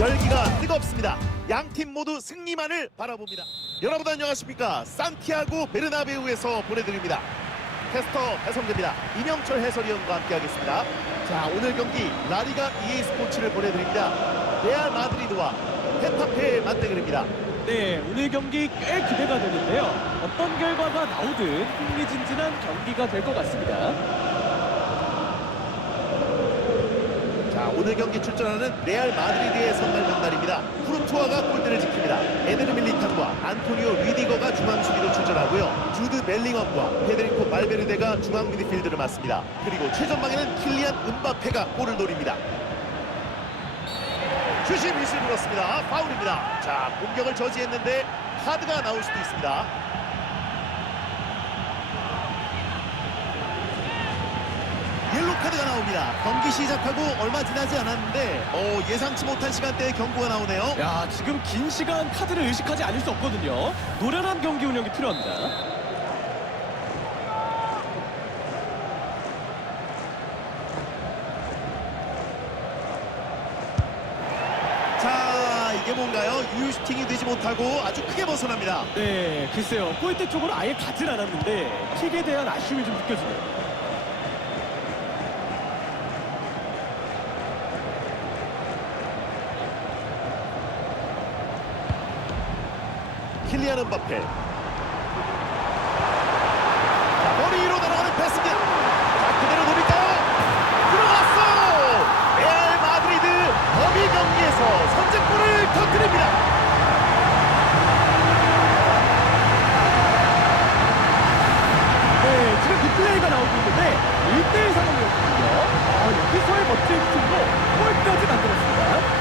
열기가 뜨겁습니다. 양 팀 모두 승리만을 바라봅니다. 여러분 안녕하십니까? 산티아고 베르나베우에서 보내드립니다. 캐스터 배성재입니다. 이명철 해설위원과 함께하겠습니다. 자 오늘 경기 라리가 EA 스포츠를 보내드립니다. 레알 마드리드와 헤타페의 맞대결입니다. 네, 오늘 경기 꽤 기대가 되는데요. 어떤 결과가 나오든 흥미진진한 경기가 될 것 같습니다. 자 오늘 경기 출전하는 레알 마드리드의 선발 명단입니다. 후르투아가 골대를 지킵니다. 에드르 밀리탄과 안토니오 리디거가 중앙 수비로 출전하고요. 주드 벨링엄과 페데리코 말베르데가 중앙 미드필드를 맡습니다. 그리고 최전방에는 킬리안 은바페가 골을 노립니다. 슛이 미을 불었습니다. 파울입니다. 자 공격을 저지했는데 카드가 나올 수도 있습니다. 옐로 카드가 나옵니다. 경기 시작하고 얼마 지나지 않았는데 어, 예상치 못한 시간대에 경고가 나오네요. 야, 지금 긴 시간 카드를 의식하지 않을 수 없거든요. 노련한 경기 운영이 필요합니다. 자 이게 뭔가요? 유유 슈팅이 되지 못하고 아주 크게 벗어납니다. 네, 글쎄요. 골대 쪽으로 아예 가질 않았는데 킥에 대한 아쉬움이 좀 느껴지네요. 킬리안 은바페. 자, 머리 위로 날아가는 패스입니다. 자, 그대로 노릴까요? 들어갔어요. 레알 마드리드 더비 경기에서 선제골을 터뜨립니다. 네, 지금 리플레이가 나오고 있는데 1대1 상황이었거든요. 아, 여기서의 멋진 슈팅으로 골까지 만들었습니다.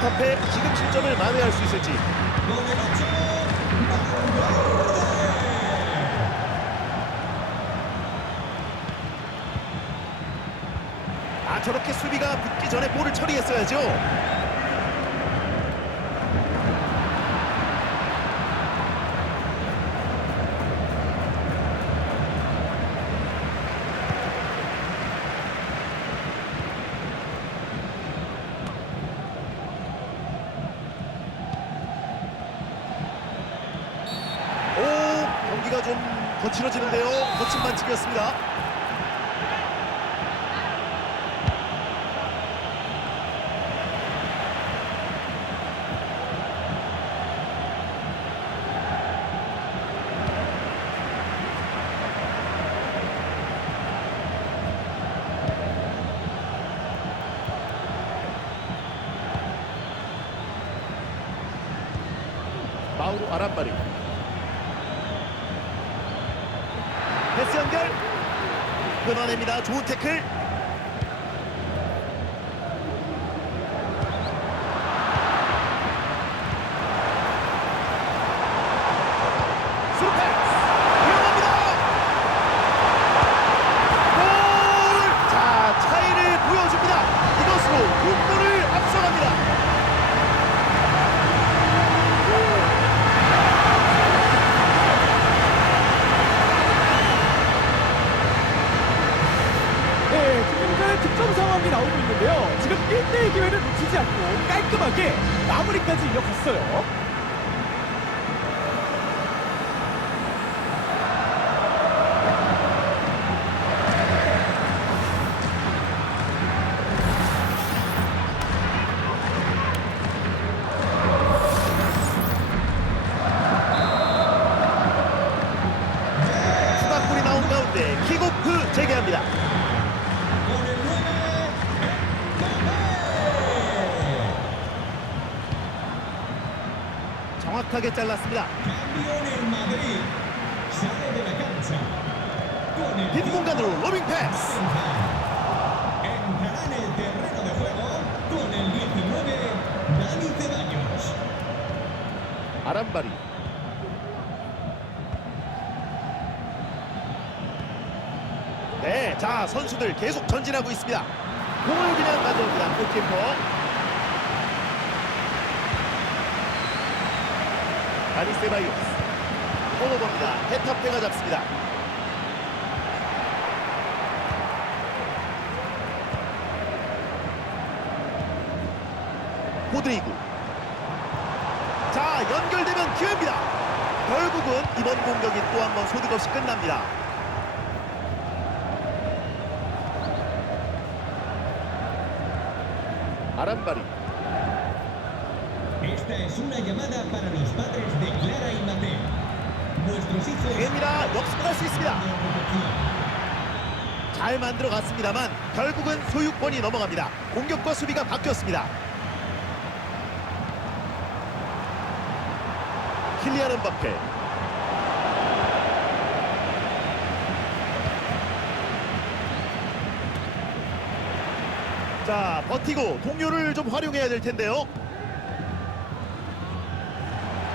헤타페 지금 실점을 만회할 수 있을지. 아 저렇게 수비가 붙기 전에 볼을 처리했어야죠. 오 경기가 좀 거칠어지는데요. 거친 반칙이었습니다. 마우로 아란바리 패스 연결. 끊어냅니다. 좋은 태클 스루 패스 위험합니다 골자 차이를 보여줍니다 이것으로 분골을 앞서갑니다 네, 지금 그 득점 상황이 나오고 있는데요. 1대1 기회를 놓치지 않고 깔끔하게 마무리까지 이어갔어요. 정확하게 잘랐습니다. 빈 공간으로 로빙 패스. 아람바리 네, 자 선수들 계속 전진하고 있습니다. 공을 그냥 가져옵니다. 골키퍼 아리세바이오스. 코너버입니다. 헤타페가 잡습니다. 호드리구. 자 연결되면 기회입니다. 결국은 이번 공격이 또 한 번 소득 없이 끝납니다. 아란바리 es una llamada para los padres de Clara y Mateo. Vuestros hijos 기회입니다. 역습할 수 있습니다. 잘 만들어 갔습니다만 결국은 소유권이 넘어갑니다. 공격과 수비가 바뀌었습니다. 킬리안 은바페 자 버티고 동료를 좀 활용해야 될 텐데요.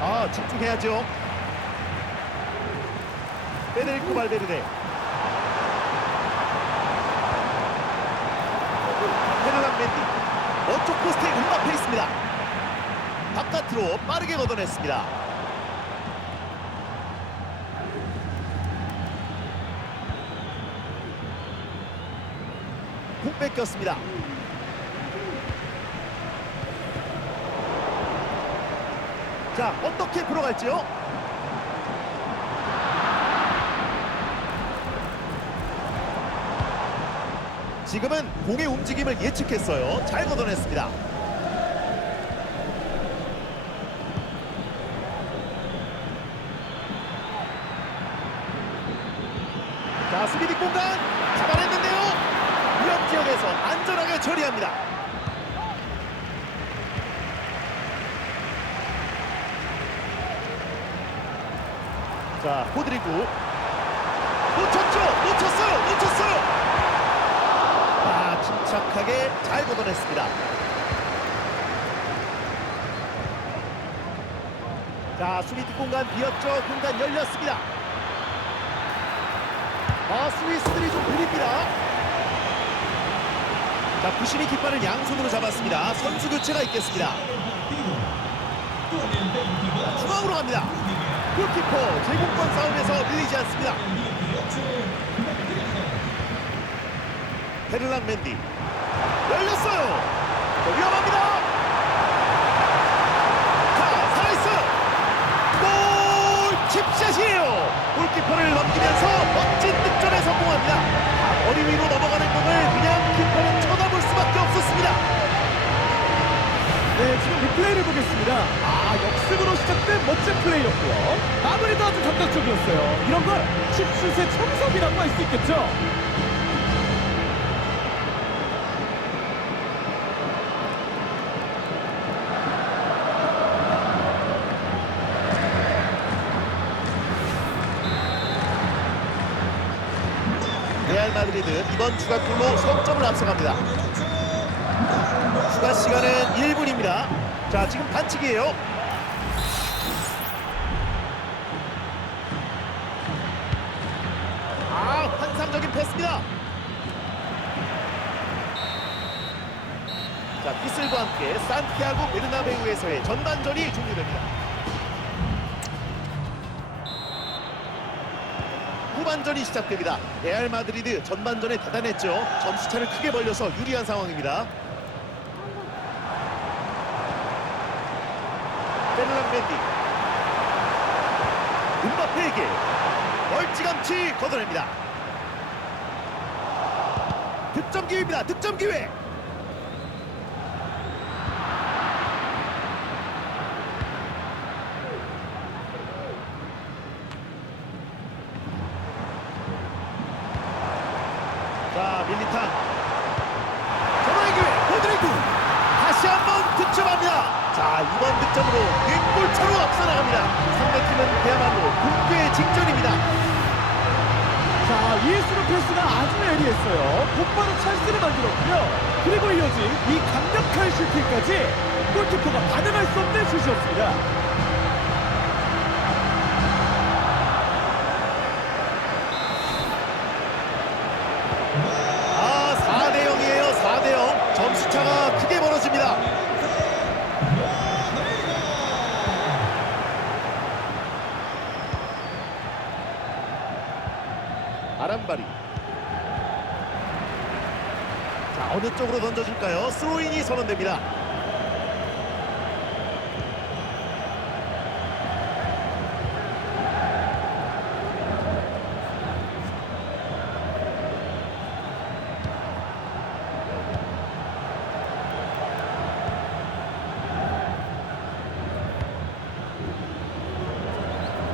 아 집중해야죠. 페데리코 발베르데. 페르난 맨디. 왼쪽 포스트에 음바페 있습니다. 바깥으로 빠르게 걷어냈습니다. 공 뺏겼습니다 자 어떻게 풀어갈지요 지금은 공의 움직임을 예측했어요. 잘 걷어냈습니다. 자, 수비 뒷 공간 잡아냈는데요. 위협 지역에서 안전하게 처리합니다. 자, 호드리구 놓쳤죠? 놓쳤어요! 놓쳤어요! 아, 침착하게 잘 걷어냈습니다. 자, 수비 뒷공간 비었죠. 공간 열렸습니다. 아, 스위스들이 좀 느립니다. 자, 부심이 깃발을 양손으로 잡았습니다. 선수 교체가 있겠습니다. Con el 22, 중앙으로 갑니다. 골키퍼 제공권 싸움에서 밀리지 않습니다. 18, Bermejo. 베를랑 맨디 열렸어요. 자, 위험합니다. 자, 살아있어요. 골! 칩샷이에요. 골키퍼를 넘기면서 멋진 득점에 성공합니다. 네, 지금 리플레이를 보겠습니다. 아, 역습으로 시작된 멋진 플레이였고요. 마무리도 아주 감각적이었어요. 이런 걸 칩슛의 첨섭이라고 할 수 있겠죠. 레알 마드리드 이번 추가골로 석점을 앞서갑니다. 추가 1분입니다. 자, 지금 반칙이에요. 아, 환상적인 패스입니다. 자, 피슬과 함께 산티아고 베르나베우에서의 전반전이 종료됩니다. 후반전이 시작됩니다. 레알 마드리드 전반전에 대단했죠. 점수차를 크게 벌려서 유리한 상황입니다. 페르난 멘디 음바페에게 멀찌감치 걷어냅니다. 득점 기회입니다. 득점 기회. 자 밀리탄 전화의 기회 호드리구 다시 한번 득점합니다 자 이번 득점으로 6골 차로 앞서 나갑니다 상대팀은 그야말로 붕괴의 직전입니다 자, 이에스로 패스가 아주 예리했어요. 곧바로 찬스를 만들었고요. 그리고 이어진 이 강력한 슈팅까지 골키퍼가 반응할 수 없는 슛이었습니다. 바람바리. 자 어느 던져줄까요? 스로인이 선언됩니다.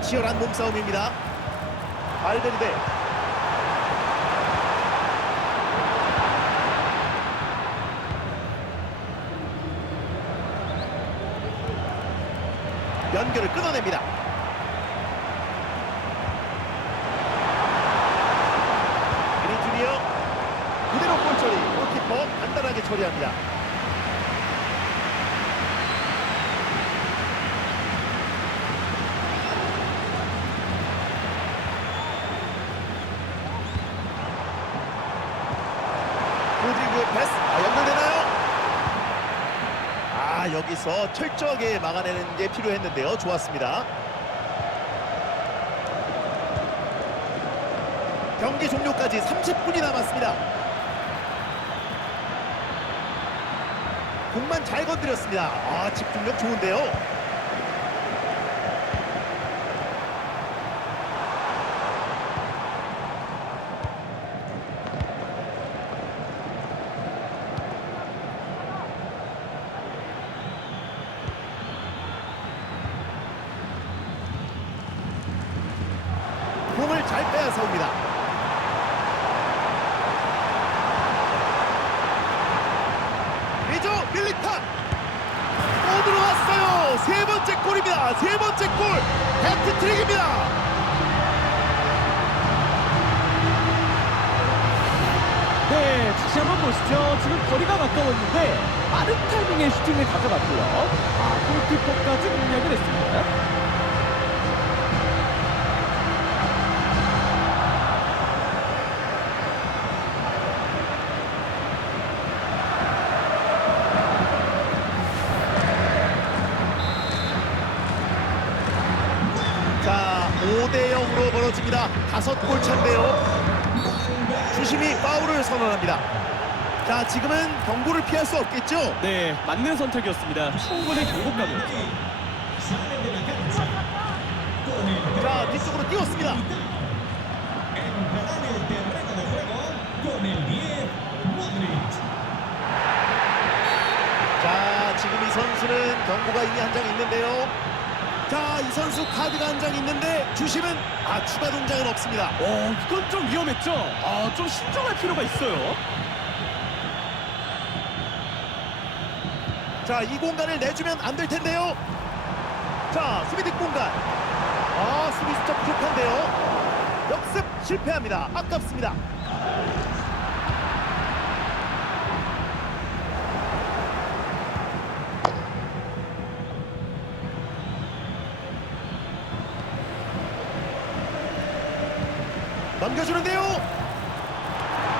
치열한 몸싸움입니다. 발베르데 연결을 끊어냅니다. 그리 주니어 그대로 볼 처리 골키퍼 간단하게 처리합니다. 로드리그의 패스 아, 연결되나요? 아 여기서 철저하게 막아내는 게 필요했는데요. 좋았습니다. 경기 종료까지 30분이 남았습니다. 공만 잘 건드렸습니다. 아 집중력 좋은데요 공을 잘 빼앗아 옵니다 리조 밀리탄 또 들어왔어요 세 번째 골입니다 세 번째 골 해트트릭입니다 네, 다시 한번 보시죠. 지금 거리가 가까웠는데 빠른 타이밍에 슈팅을 가져갔고요. 아, 골키퍼까지 공략을 했습니다. 자 5대 0으로 벌어집니다. 다섯 골 차인데요. 주심이 파울을 선언합니다. 자 지금은 경고를 피할 수 없겠죠? 네, 맞는 선택이었습니다. 충분히 경고감이 자 뒤쪽으로 띄웠습니다. entrará en el terreno de juego con el 10 Modric. 자 지금 이 선수는 경고가 이미 한 장 있는데요 자 이 선수 카드가 한 장 있는데 주심은 아 추가 동작은 없습니다. 어, 이건 좀 위험했죠? 아, 좀 신중할 필요가 있어요. 자 이 공간을 내주면 안 될 텐데요. 자 수비 득 공간. 아 수비 숫자 부족한데요. 역습 실패합니다. 아깝습니다 넘겨주는데요.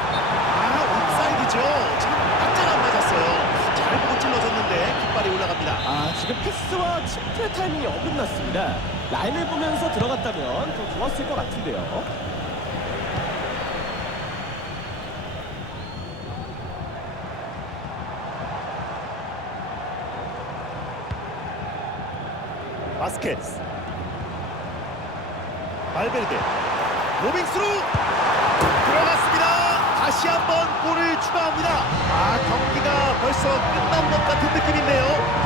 아 옵사이드죠. 지금 딱잘 안 맞았어요. 잘 보고 찔러줬는데 깃발이 올라갑니다. 아, 지금 패스와 침투의 타이밍이 어긋났습니다. 라인을 보면서 들어갔다면 더 좋았을 것 같은데요. 바스켓스 발베르데 로빙스루 들어갔습니다. 다시 한번 골을 추가합니다. 아 경기가 벌써 끝난 것 같은 느낌인데요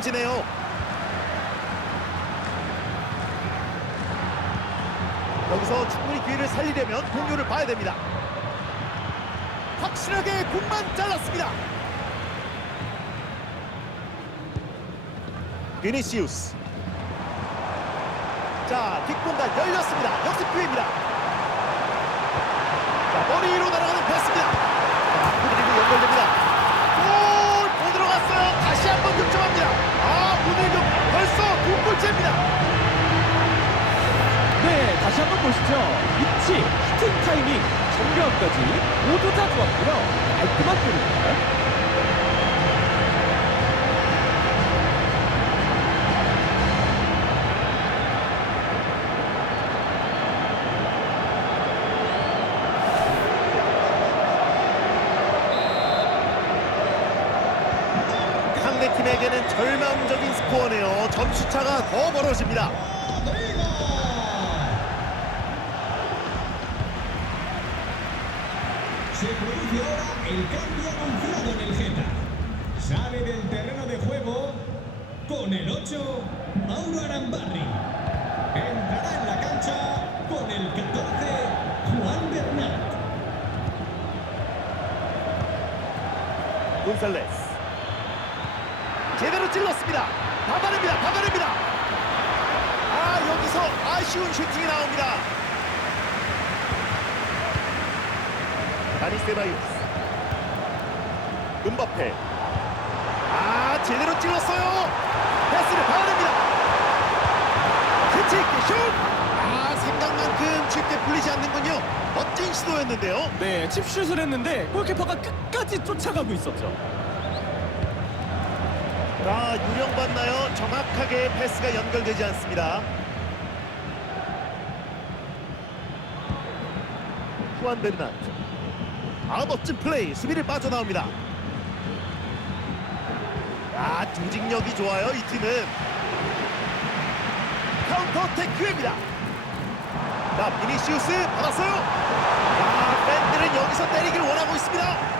책임지네요. 여기서 충분히 기회를 살리려면 동료를 봐야 됩니다. 확실하게 공만 잘랐습니다. 비니시우스 자, 뒷공간 열렸습니다. 역습 기회입니다. 자, 머리 위로 날아가는 패스입니다. 자, 부드리고 연결됩니다. 골! 못 들어갔어요. 다시 한번 득점합니다. 골째입니다. 네, 다시 한번 보시죠. 위치, 슈팅 타이밍, 정교함까지 모두 다 좋았고요. 깔끔한 골입니다. 상대 팀에게는 절망적인 스코어네요. 점수차가 더 벌어집니다. Rodrigo. Se produce ahora el cambio anunciado en el Geta. Sale del terreno de juego con el 8, Mauro Arambarri. Entrará en la cancha con el 14, Juan Bernat. 곤살레스 제대로 찔렀습니다. 받아냅니다. 받아냅니다. 아 여기서 아쉬운 슈팅이 나옵니다. 다니 세바이오스 은바페 아 제대로 찔렀어요. 패스를 받아냅니다. 있게 슛! 아 생각만큼 쉽게 풀리지 않는군요. 멋진 시도였는데요. 네, 칩슛을 했는데 골키퍼가 끝까지 쫓아가고 있었죠. 자 유령받나요? 정확하게 패스가 연결되지 않습니다. 후안 베르나트 아 멋진 플레이 수비를 빠져나옵니다. 아 조직력이 좋아요 이 팀은 카운터 테크입니다. 자 비니시우스 받았어요. 아 팬들은 여기서 때리길 원하고 있습니다.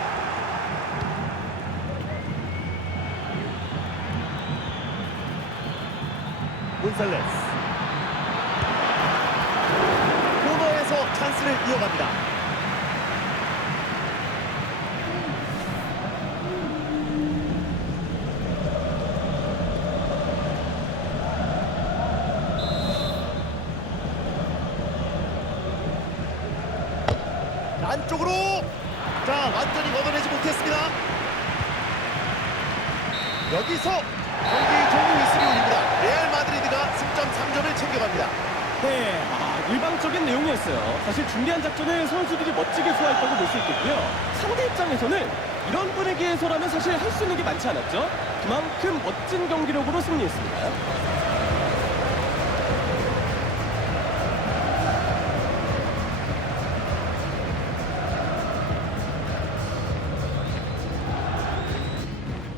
곤살레스 코너에서 찬스를 이어갑니다. 안쪽으로 자 완전히 걷어내지 못했습니다. 여기서 경기 종료 울립니다. 3점을 챙겨갑니다. 네, 아, 일방적인 내용이었어요. 사실 중대한 작전을 선수들이 멋지게 소화했다고 볼 수 있겠고요. 상대 입장에서는 이런 분위기에서라면 사실 할 수 있는 게 많지 않았죠. 그만큼 멋진 경기력으로 승리했습니다.